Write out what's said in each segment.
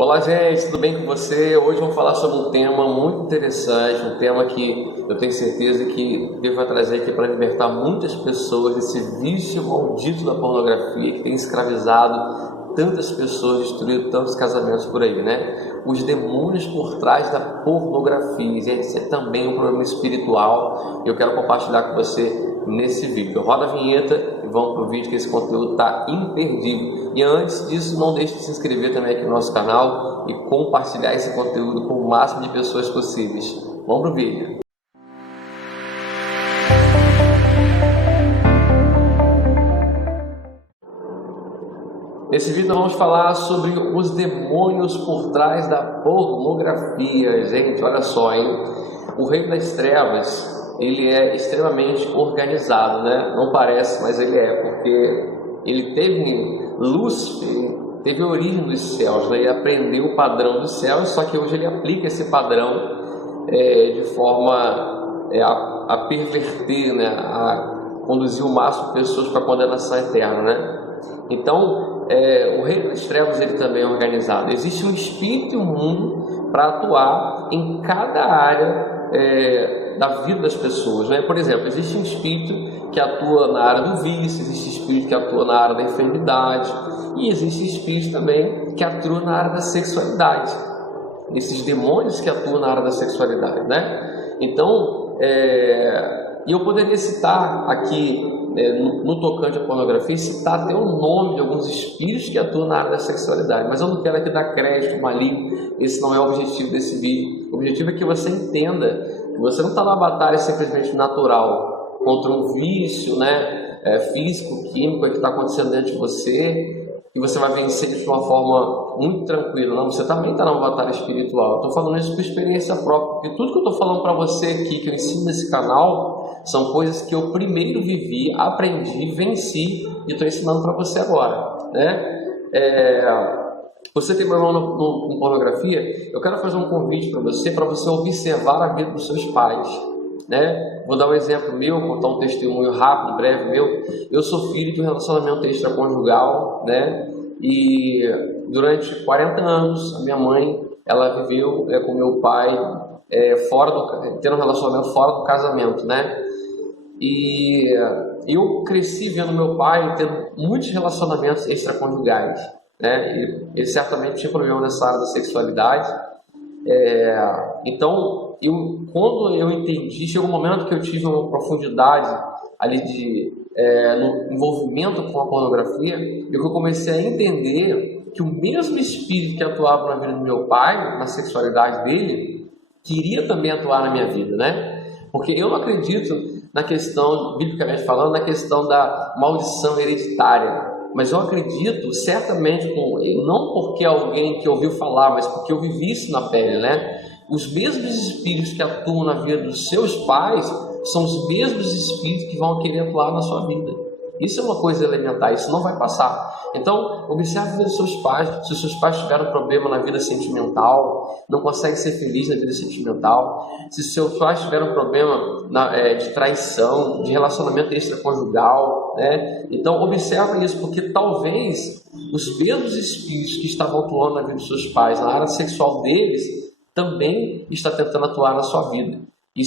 Olá, gente, tudo bem com você? Hoje vamos falar sobre um tema muito interessante, um tema que eu tenho certeza que Deus vai trazer aqui para libertar muitas pessoas desse vício maldito da pornografia que tem escravizado tantas pessoas, destruído tantos casamentos por aí, né? Os demônios por trás da pornografia, gente, isso é também um problema espiritual e eu quero compartilhar com você nesse vídeo. Roda a vinheta e vamos para o vídeo, que esse conteúdo está imperdível. E antes disso, não deixe de se inscrever também aqui no nosso canal e compartilhar esse conteúdo com o máximo de pessoas possíveis. Vamos para o vídeo. Nesse vídeo nós vamos falar sobre os demônios por trás da pornografia. Gente, olha só, hein? O reino das trevas, ele é extremamente organizado, né? Não parece, mas ele é, porque ele teve Lúcifer, teve origem dos céus, né? Ele aprendeu o padrão dos céus, só que hoje ele aplica esse padrão de forma a perverter, né? A conduzir o máximo de pessoas para a condenação eterna, né? Então, o reino das trevas ele também é organizado. Existe um espírito e um mundo para atuar em cada área da vida das pessoas, né? Por exemplo, existe um espírito que atua na área do vício, existe espírito que atua na área da enfermidade e existe espírito também que atua na área da sexualidade. Esses demônios que atuam na área da sexualidade, né? Então, eu poderia citar aqui no tocante à pornografia, citar até o nome de alguns espíritos que atuam na área da sexualidade, mas eu não quero aqui dar crédito maligno. Esse não é o objetivo desse vídeo. O objetivo é que você entenda que você não está numa batalha simplesmente natural contra um vício, né, físico, químico que está acontecendo dentro de você, e você vai vencer de uma forma muito tranquila. Não, você também está numa batalha espiritual. Eu estou falando isso por experiência própria, porque tudo que eu estou falando para você aqui, que eu ensino nesse canal, são coisas que eu primeiro vivi, aprendi, venci e estou ensinando para você agora, né? Você tem problema com pornografia? Eu quero fazer um convite para você observar a vida dos seus pais, né? Vou dar um exemplo meu, contar um testemunho rápido, breve meu. Eu sou filho de um relacionamento extraconjugal, né? E durante 40 anos a minha mãe, ela viveu com meu pai tendo um relacionamento fora do casamento, né? E eu cresci vendo meu pai tendo muitos relacionamentos extraconjugais, né? Ele certamente tinha problema nessa área da sexualidade. Então, quando eu entendi, chegou um momento que eu tive uma profundidade ali no envolvimento com a pornografia, e que eu comecei a entender que o mesmo espírito que atuava na vida do meu pai, na sexualidade dele, queria também atuar na minha vida, né? Porque eu não acredito na questão, biblicamente falando, na questão da maldição hereditária, mas eu acredito certamente, não porque alguém que ouviu falar, mas porque eu vivi isso na pele, né? Os mesmos espíritos que atuam na vida dos seus pais são os mesmos espíritos que vão querer atuar na sua vida. Isso é uma coisa elementar, isso não vai passar. Então, observe a vida dos seus pais. Se os seus pais tiveram problema na vida sentimental, não conseguem ser felizes na vida sentimental, se seus pais tiveram problema de traição, de relacionamento extraconjugal, né? Então, observe isso, porque talvez os mesmos espíritos que estavam atuando na vida dos seus pais, na área sexual deles, também está tentando atuar na sua vida. E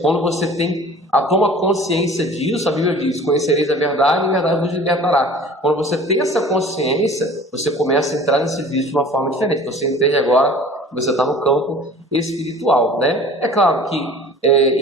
quando você toma consciência disso, a Bíblia diz: conhecereis a verdade e a verdade vos libertará. Quando você tem essa consciência, você começa a entrar nesse vício de uma forma diferente. Você entende agora que você está no campo espiritual, né? É claro que,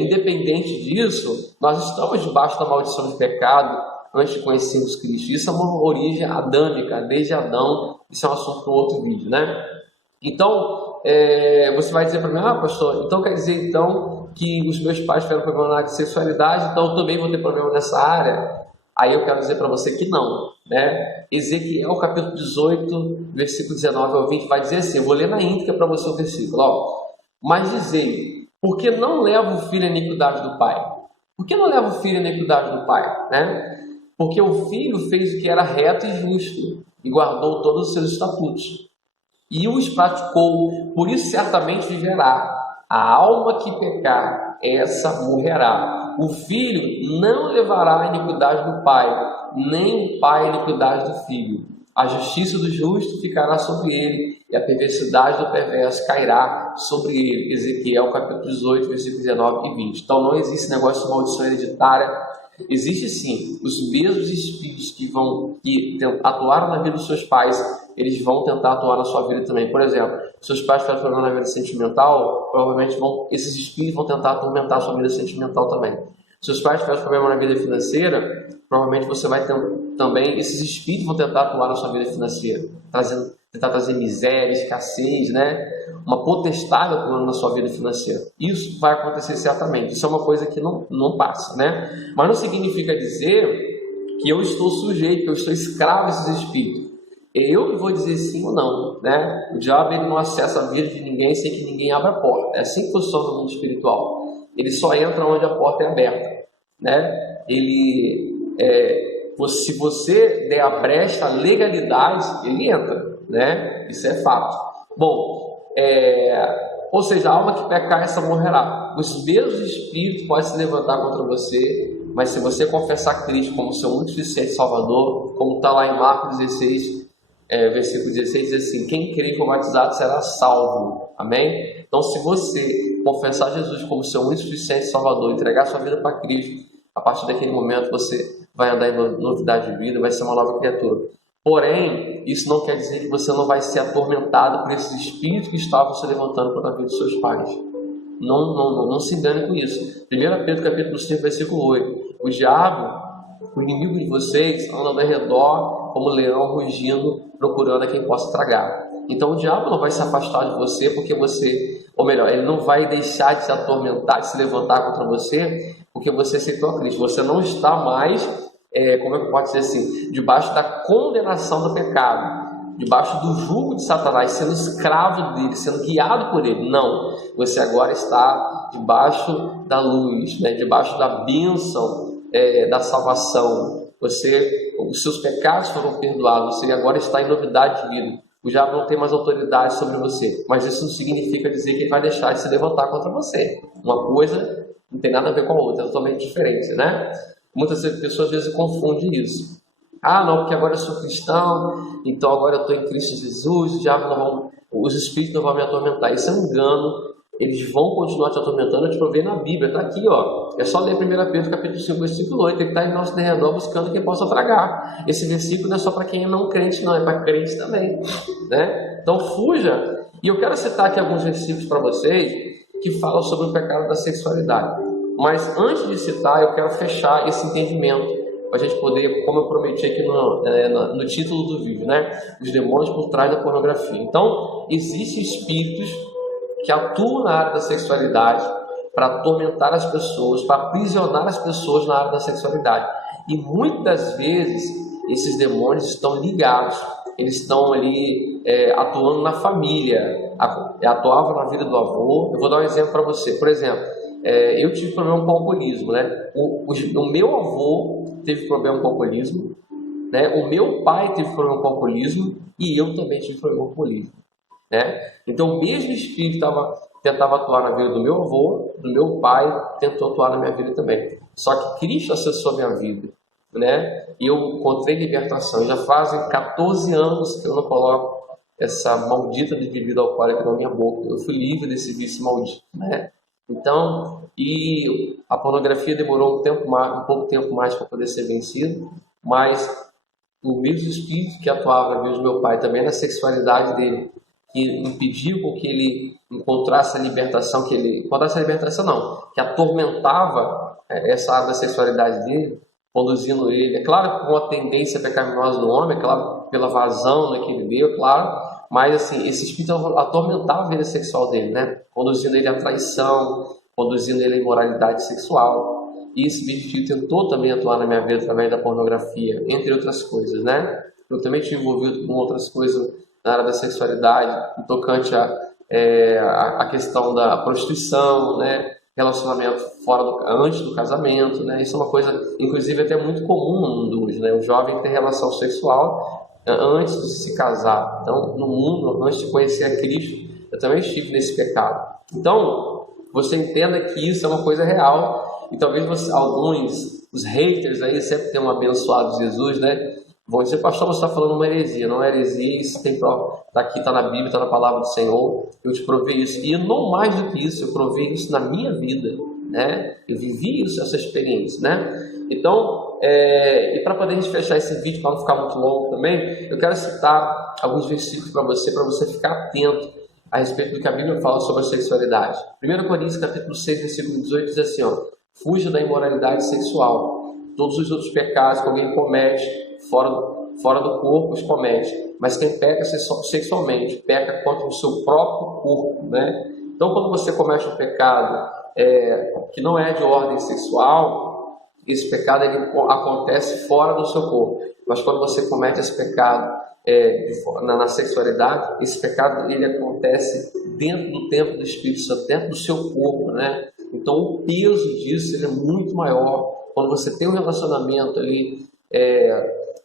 independente disso, nós estamos debaixo da maldição de pecado antes de conhecermos Cristo. Isso é uma origem adâmica, desde Adão. Isso é um assunto para um outro vídeo, né? Então, você vai dizer para mim: pastor, então quer dizer então que os meus pais tiveram problema na área de sexualidade, então eu também vou ter problema nessa área? Aí eu quero dizer para você que não, né? Ezequiel capítulo 18, versículo 19 ao 20 vai dizer assim, eu vou ler na íntegra para você o versículo, ó. Mas dizei, por que não leva o filho à iniquidade do pai? Por que não leva o filho à iniquidade do pai, né? Porque o filho fez o que era reto e justo e guardou todos os seus estatutos e os praticou, por isso certamente viverá. A alma que pecar, essa morrerá. O filho não levará a iniquidade do pai, nem o pai a iniquidade do filho. A justiça do justo ficará sobre ele, e a perversidade do perverso cairá sobre ele. Ezequiel capítulo 18, versículos 19 e 20. Então não existe negócio de maldição hereditária. Existe sim os mesmos espíritos que atuaram na vida dos seus pais, eles vão tentar atuar na sua vida também. Por exemplo, seus pais tiveram problema na vida sentimental, provavelmente esses espíritos vão tentar atormentar a sua vida sentimental também. Seus pais tiveram problema na vida financeira, provavelmente você vai ter também, esses espíritos vão tentar atuar na sua vida financeira, tentar trazer miséria, escassez, né? Uma potestade atuando na sua vida financeira. Isso vai acontecer certamente. Isso é uma coisa que não passa, né? Mas não significa dizer que eu estou sujeito, que eu estou escravo a esses espíritos. Eu que vou dizer sim ou não, né? O diabo ele não acessa a vida de ninguém sem que ninguém abra a porta. É assim que funciona o mundo espiritual. Ele só entra onde a porta é aberta, né? Se você der a brecha à legalidade, ele entra, né? Isso é fato. Bom, ou seja, a alma que pecar, essa morrerá. Os mesmos espíritos podem se levantar contra você, mas se você confessar Cristo como seu único suficiente Salvador, como está lá em Marcos 16, versículo 16, diz assim: quem crê e for batizado será salvo. Amém? Então, se você confessar Jesus como seu único suficiente Salvador, entregar sua vida para Cristo, a partir daquele momento você vai andar em novidade de vida, vai ser uma nova criatura. Porém, isso não quer dizer que você não vai ser atormentado por esses espíritos que estavam se levantando contra a vida dos seus pais. Não se engane com isso. 1 Pedro capítulo 5, versículo 8. O diabo, o inimigo de vocês, anda ao redor como um leão rugindo, procurando a quem possa tragar. Então o diabo não vai se afastar de você porque você, ou melhor, ele não vai deixar de se atormentar, de se levantar contra você porque você aceitou a Cristo. Você não está mais, como é que pode dizer assim, debaixo da condenação do pecado, debaixo do jugo de Satanás, sendo escravo dele, sendo guiado por ele. Não, você agora está debaixo da luz, né? Debaixo da bênção da salvação. Os seus pecados foram perdoados, você agora está em novidade de vida. O diabo não tem mais autoridade sobre você, mas isso não significa dizer que ele vai deixar de se levantar contra você. Uma coisa não tem nada a ver com a outra, é totalmente diferente, né? Muitas pessoas às vezes confundem isso. Ah, não, porque agora eu sou cristão, então agora eu estou em Cristo Jesus, os espíritos não vão me atormentar. Isso é um engano. Eles vão continuar te atormentando. Eu te provei na Bíblia, está aqui, ó. É só ler 1 Pedro capítulo 5, versículo 8. Ele está em nosso derredor buscando quem possa tragar. Esse versículo não é só para quem é não crente, não, é para crente também, né? Então fuja. E eu quero citar aqui alguns versículos para vocês que falam sobre o pecado da sexualidade. Mas antes de citar, eu quero fechar esse entendimento para a gente poder, como eu prometi aqui no título do vídeo, né? Os demônios por trás da pornografia. Então, existem espíritos que atuam na área da sexualidade para atormentar as pessoas, para aprisionar as pessoas na área da sexualidade. E muitas vezes esses demônios estão ligados, eles estão ali atuando na família, atuavam na vida do avô. Eu vou dar um exemplo para você. Por exemplo, eu tive problema com alcoolismo, né? O meu avô teve problema com alcoolismo, né? O meu pai teve problema com alcoolismo e eu também tive problema com alcoolismo, né? Então o mesmo espírito tentava atuar na vida do meu avô, do meu pai, tentou atuar na minha vida também. Só que Cristo acessou a minha vida, né? E eu encontrei libertação. Já fazem 14 anos que eu não coloco essa maldita de bebida alcoólica na minha boca. Eu fui livre desse vício maldito, né? Então, e a pornografia demorou um pouco tempo mais para poder ser vencido, mas o mesmo espírito que atuava na vida do meu pai, também na sexualidade dele, que impediu com que ele encontrasse a libertação, que atormentava essa área da sexualidade dele, conduzindo ele, é claro, com uma tendência pecaminosa no homem, é claro, pela vazão que ele deu, claro, mas assim, esse espírito atormentava a vida sexual dele, né? Conduzindo ele à traição, conduzindo ele à imoralidade sexual. E esse mesmo espírito tentou também atuar na minha vida através da pornografia, entre outras coisas, né? Eu também estive envolvido com outras coisas na área da sexualidade, tocante a questão da prostituição, né? Relacionamento antes do casamento, né? Isso é uma coisa, inclusive, até muito comum no mundo hoje, né? O jovem ter relação sexual antes de se casar. Então, no mundo, antes de conhecer a Cristo, eu também estive nesse pecado. Então, você entenda que isso é uma coisa real, e talvez os haters aí sempre tenham abençoado Jesus, né? Vão dizer, pastor, você está falando uma heresia. Não é heresia, isso tem prova. Está aqui, está na Bíblia, está na palavra do Senhor. Eu te provei isso. E não mais do que isso, eu provei isso na minha vida, né? Eu vivi isso, essa experiência, né? Então, e para poder a gente fechar esse vídeo, para não ficar muito longo também, eu quero citar alguns versículos para você ficar atento a respeito do que a Bíblia fala sobre a sexualidade. 1 Coríntios, capítulo 6, versículo 18, diz assim, ó: fuja da imoralidade sexual. Todos os outros pecados que alguém comete fora do corpo os comete, mas quem peca sexualmente peca contra o seu próprio corpo, né? Então, quando você comete um pecado que não é de ordem sexual, esse pecado ele acontece fora do seu corpo. Mas quando você comete esse pecado na sexualidade, esse pecado ele acontece dentro do templo do Espírito Santo, dentro do seu corpo, né? Então o peso disso ele é muito maior. Quando você tem um relacionamento ali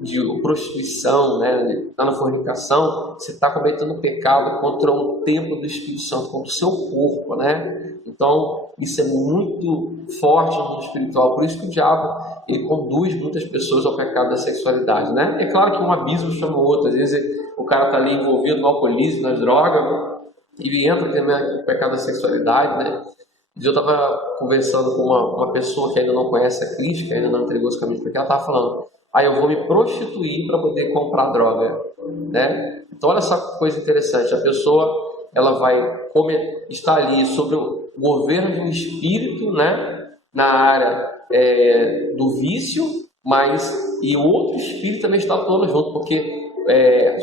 de prostituição, né, está na fornicação, você está cometendo um pecado contra o templo do Espírito Santo, contra o seu corpo, né? Então isso é muito forte no mundo espiritual. Por isso que o diabo ele conduz muitas pessoas ao pecado da sexualidade, né? É claro que um abismo chama o outro. Às vezes o cara está ali envolvido no alcoolismo, nas drogas, e entra também no pecado da sexualidade, né? Eu estava conversando com uma pessoa que ainda não conhece a Cristo, que ainda não entregou os caminhos, porque ela estava falando: eu vou me prostituir para poder comprar droga, né? Então olha só que coisa interessante, a pessoa ela vai estar ali sobre o governo de um espírito, né, na área do vício, e o outro espírito também está todo junto, porque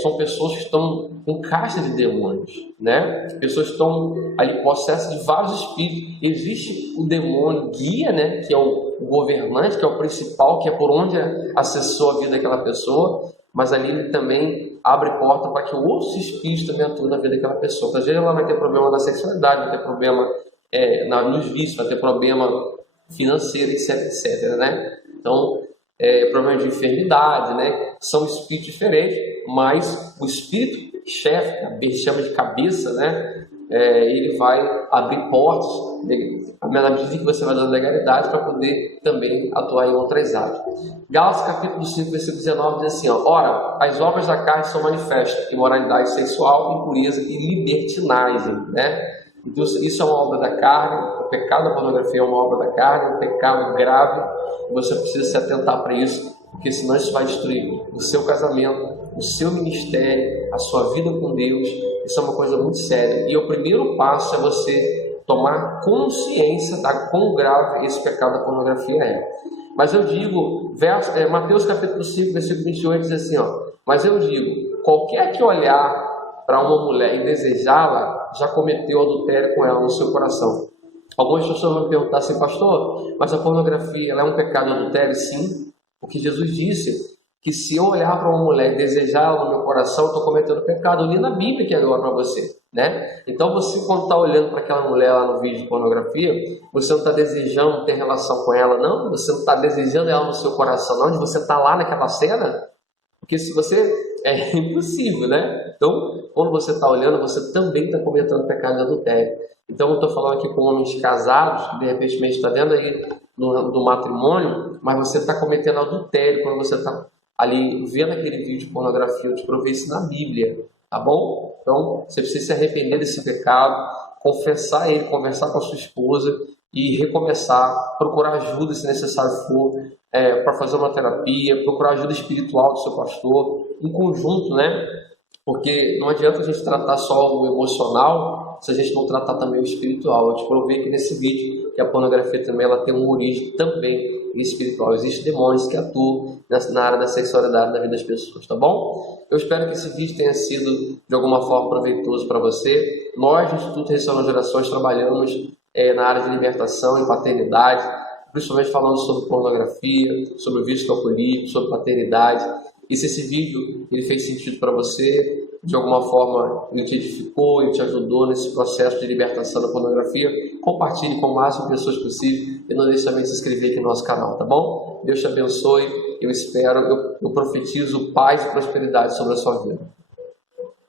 são pessoas que estão com caixa de demônios, né? Pessoas que estão ali possessas de vários espíritos. Existe o demônio guia, né? Que é o governante, que é o principal, que é por onde acessou a vida daquela pessoa, mas ali ele também abre porta para que outros espíritos também atuem na vida daquela pessoa. Às vezes ela vai ter problema na sexualidade, vai ter problema nos vícios, vai ter problema financeiro, etc, etc, né? Então, problema de enfermidade, né? São espíritos diferentes, mas o espírito chefe, que a gente chama de cabeça, né? Ele vai abrir portas, na medida que você vai dando legalidade, para poder também atuar em outras áreas. Gálatas capítulo 5, versículo 19 diz assim, ó: ora, as obras da carne são manifestas: imoralidade sexual, impureza e libertinagem, né? Então, isso é uma obra da carne. O pecado da pornografia é uma obra da carne, um pecado grave. Você precisa se atentar para isso, porque senão isso vai destruir o seu casamento, o seu ministério, a sua vida com Deus. Isso é uma coisa muito séria. E o primeiro passo é você tomar consciência da quão grave esse pecado da pornografia é. Mas eu digo, Mateus capítulo 5, versículo 28 diz assim, ó: mas eu digo, qualquer que olhar para uma mulher e desejá-la, já cometeu adultério com ela no seu coração. Algumas pessoas vão perguntar assim: pastor, mas a pornografia ela é um pecado de adultério? Sim, porque Jesus disse que se eu olhar para uma mulher e desejá-la no meu coração, eu estou cometendo pecado. Eu li na Bíblia aqui agora para você, né? Então você, quando está olhando para aquela mulher lá no vídeo de pornografia, você não está desejando ter relação com ela, não. Você não está desejando ela no seu coração, não. Onde você está lá naquela cena, porque se você... é impossível, né? Então, quando você está olhando, você também está cometendo pecado de adultério. Então, eu estou falando aqui com homens casados, que de repente está dentro aí do matrimônio, mas você está cometendo adultério quando você está ali vendo aquele vídeo de pornografia. Eu te provei isso na Bíblia, tá bom? Então, você precisa se arrepender desse pecado, confessar ele, conversar com a sua esposa e recomeçar, procurar ajuda se necessário for, para fazer uma terapia, procurar ajuda espiritual do seu pastor, em conjunto, né? Porque não adianta a gente tratar só o emocional se a gente não tratar também o espiritual. Eu te provei aqui nesse vídeo que a pornografia também ela tem uma origem também espiritual. Existem demônios que atuam na área da sexualidade na vida das pessoas, tá bom? Eu espero que esse vídeo tenha sido de alguma forma proveitoso para você. Nós, no Instituto Restaurando Gerações, trabalhamos na área de libertação e paternidade, principalmente falando sobre pornografia, sobre vício do alcoolismo, sobre paternidade. E se esse vídeo ele fez sentido para você, de alguma forma ele te edificou, ele te ajudou nesse processo de libertação da pornografia, compartilhe com o máximo de pessoas possível e não deixe também de se inscrever aqui no nosso canal, tá bom? Deus te abençoe, eu espero, eu profetizo paz e prosperidade sobre a sua vida.